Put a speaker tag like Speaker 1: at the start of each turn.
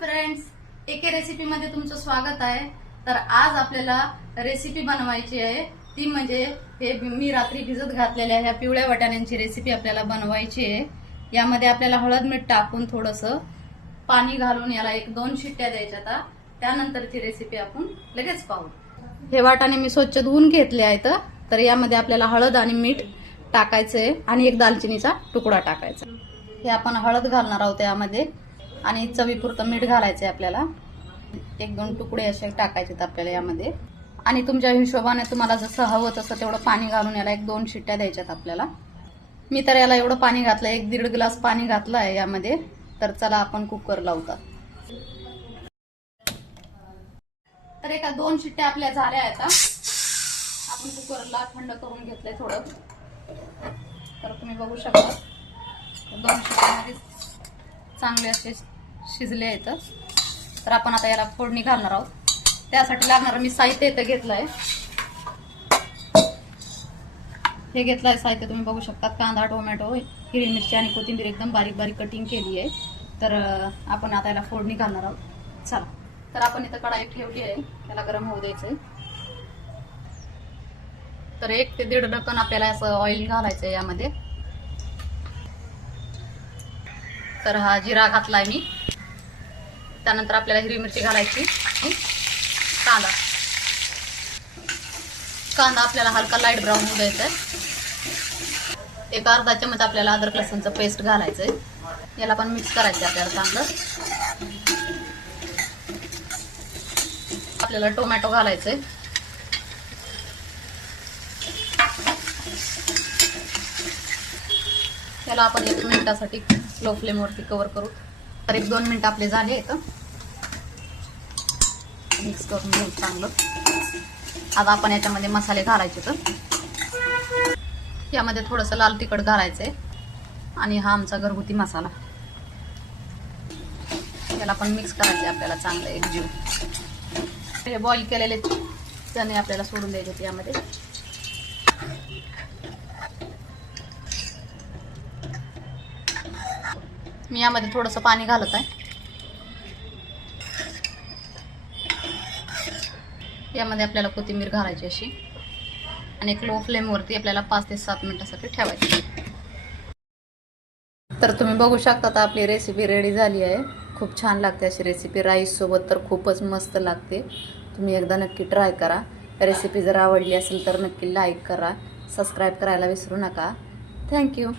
Speaker 1: Friends एके recipe मध्ये तुमचं स्वागत आहे. तर आज आपल्याला रेसिपी बनवायची आहे. ती म्हणजे हे मी रात्री भिजत घातलेल्या ह्या पिवळ्या वाटाण्यांची रेसिपी आपल्याला बनवायची आहे. यामध्ये आपल्याला हळद मीठ टाकून थोडंसं पाणी घालून याला एक दोन शिट्ट्या द्यायच्या आता. त्यानंतरची रेसिपी आपण लगेच पाहू. हे वाटाणे मी स्वच्छ धुवून घेतले आहेत. तर यामध्ये आपल्याला हळद आणि मीठ टाकायचंय आणि एक दालचिनीचा तुकडा टाकायचा. हे आपण हळद घालणार आहोत यामध्ये. आणि चवीपुरतं मीठ घालायचं आहे आपल्याला. एक दोन तुकडे असे टाकायचे आपल्याला यामध्ये. आणि तुमच्या हिशोबाने तुम्हाला जसं हवं तसं तेवढं पाणी घालून याला एक दोन शिट्ट्या द्यायच्यात आपल्याला. मी तर याला एवढं पाणी घातलं एक दीड ग्लास पाणी घातलं आहे यामध्ये. तर चला आपण कुकर लावतात तर एका दोन शिट्ट्या आपल्या झाल्या आहेत आपण कुकरला थंड करून घेतलंय थोडं. तर तुम्ही बघू शकता. दोन शिट्ट्यामध्ये चांगले असे शिजले आहेत. तर आपण आता याला फोडणी घालणार आहोत. त्यासाठी लागणार मी साहित्य इथं घेतलंय. हे घेतलंय साहित्य तुम्ही बघू शकता कांदा टोमॅटो हिरवी मिरची आणि कोथिंबीर एकदम बारीक बारीक कटिंग केली आहे. तर आपण आता याला फोडणी घालणार आहोत. चला. तर आपण इथं कढाई ठेवली आहे. त्याला गरम होऊ द्यायचंय. तर एक ते दीड डकन आपल्याला असं ऑइल घालायचं आहे यामध्ये. तर हा जिरा घातलाय मी. त्यानंतर आपल्याला हिरवी मिरची घालायची आणि कांदा. कांदा आपल्याला हलका लाइट ब्राऊन होऊ द्यायचा आहे. एक अर्धा चमच आपल्याला अद्रक लसूणचं पेस्ट घालायचं आहे. याला पण मिक्स करायचं आहे आपल्याला चांगलं आपल्याला टोमॅटो घालायचंय. त्याला आपण एक मिनिटासाठी स्लो फ्लेमवरती कवर करू. तर एक दोन मिनिट आपले झाले आहेत मिक्स करून घेऊ चांगलं. आता आपण याच्यामध्ये मसाले घालायचे तर. यामध्ये थोडंसं लाल तिखट घालायचंय. आणि हा आमचा घरगुती मसाला. याला पण मिक्स करायचे आपल्याला चांगलं एक जीव. हे बॉईल केलेले चणे आपल्याला सोडून द्यायचे यामध्ये. मी यामध्ये थोडंसं पाणी घालत आहे. यामध्ये आपल्याला कोथिंबीर घालायची अशी. आणि एक लो फ्लेमवरती आपल्याला पाच ते सात मिनटासाठी ठेवायची. तर तुम्ही बघू शकता आता आपली रेसिपी रेडी झाली आहे. खूप छान लागते अशी रेसिपी राईससोबत तर खूपच मस्त लागते. तुम्ही एकदा नक्की ट्राय करा. रेसिपी जर आवडली असेल तर नक्की लाईक करा. सबस्क्राईब करायला विसरू नका. थँक्यू